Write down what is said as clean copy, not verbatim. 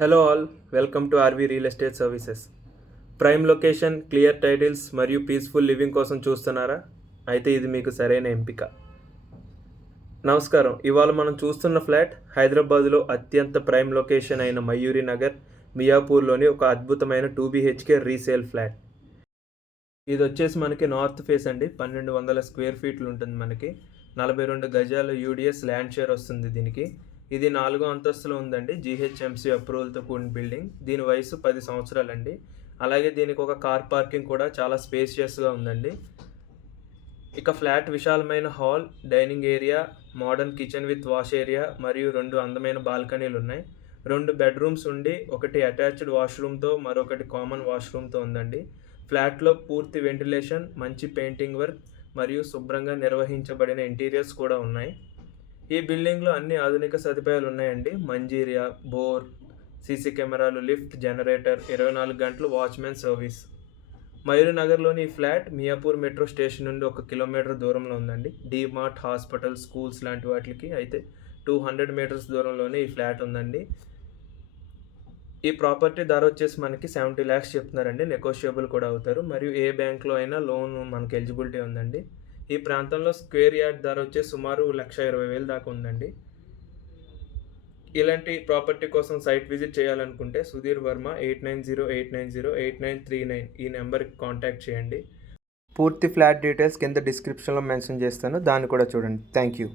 Hello all, welcome to R V real estate services. Prime location, clear titles మరియు peaceful living కోసం చూస్తున్నారా? అయితే ఇది మీకు సరైన ఎంపిక. నమస్కారం. ఇవాళ మనం చూస్తున్న ఫ్లాట్ హైదరాబాద్లో అత్యంత ప్రైమ్ లొకేషన్ అయిన మయూరి నగర్, మియాపూర్లోని ఒక అద్భుతమైన 2 BHK రీసేల్ ఫ్లాట్. ఇది వచ్చేసి మనకి నార్త్ ఫేస్ అండి. 1200 స్క్వేర్ ఫీట్లు ఉంటుంది. మనకి 42 గజాల యూడిఎస్ ల్యాండ్ షేర్ వస్తుంది దీనికి. ఇది 4 అంతస్తులు ఉందండి. జీహెచ్ఎంసీ అప్రూవల్తో కూడిన బిల్డింగ్. దీని వయసు 10 సంవత్సరాలండి. అలాగే దీనికి ఒక కార్ పార్కింగ్ కూడా చాలా స్పేషియస్గా ఉందండి. ఇక ఫ్లాట్ విశాలమైన hall, dining area, modern kitchen with wash area మరియు 2 అందమైన బాల్కనీలు ఉన్నాయి. 2 బెడ్రూమ్స్ ఉండి ఒకటి అటాచ్డ్ వాష్రూమ్తో మరొకటి కామన్ వాష్రూమ్తో ఉందండి. ఫ్లాట్లో పూర్తి వెంటిలేషన్, మంచి పెయింటింగ్ వర్క్ మరియు శుభ్రంగా నిర్వహించబడిన ఇంటీరియర్స్ కూడా ఉన్నాయి. ఈ బిల్డింగ్లో అన్ని ఆధునిక సదుపాయాలు ఉన్నాయండి. మంజీరియా, బోర్, సీసీ కెమెరాలు, లిఫ్ట్, జనరేటర్, 24 గంటలు వాచ్మెన్ సర్వీస్. మయూరి నగర్లోని ఈ ఫ్లాట్ మియాపూర్ మెట్రో స్టేషన్ నుండి 1 కిలోమీటర్ దూరంలో ఉందండి. డీమార్ట్, హాస్పిటల్, స్కూల్స్ లాంటి వాటికి అయితే 200 మీటర్స్ దూరంలోనే ఈ ఫ్లాట్ ఉందండి. ఈ ప్రాపర్టీ ధర వచ్చేసి మనకి 70 lakhs చెప్తున్నారండి. నెగోషియబుల్ కూడా అవుతారు. మరియు ఏ బ్యాంక్లో అయినా లోన్ మనకి ఎలిజిబిలిటీ ఉందండి. ఈ ప్రాంతంలో స్క్వేర్ యార్డ్ ధర వచ్చేసి సుమారు 1,20,000 దాకా ఉందండి. ఇలాంటి ప్రాపర్టీ కోసం సైట్ విజిట్ చేయాలనుకుంటే సుధీర్ వర్మ 8908908939 ఈ నెంబర్కి కాంటాక్ట్ చేయండి. పూర్తి ఫ్లాట్ డీటెయిల్స్ కింద డిస్క్రిప్షన్లో మెన్షన్ చేస్తాను, దాన్ని కూడా చూడండి. Thank you.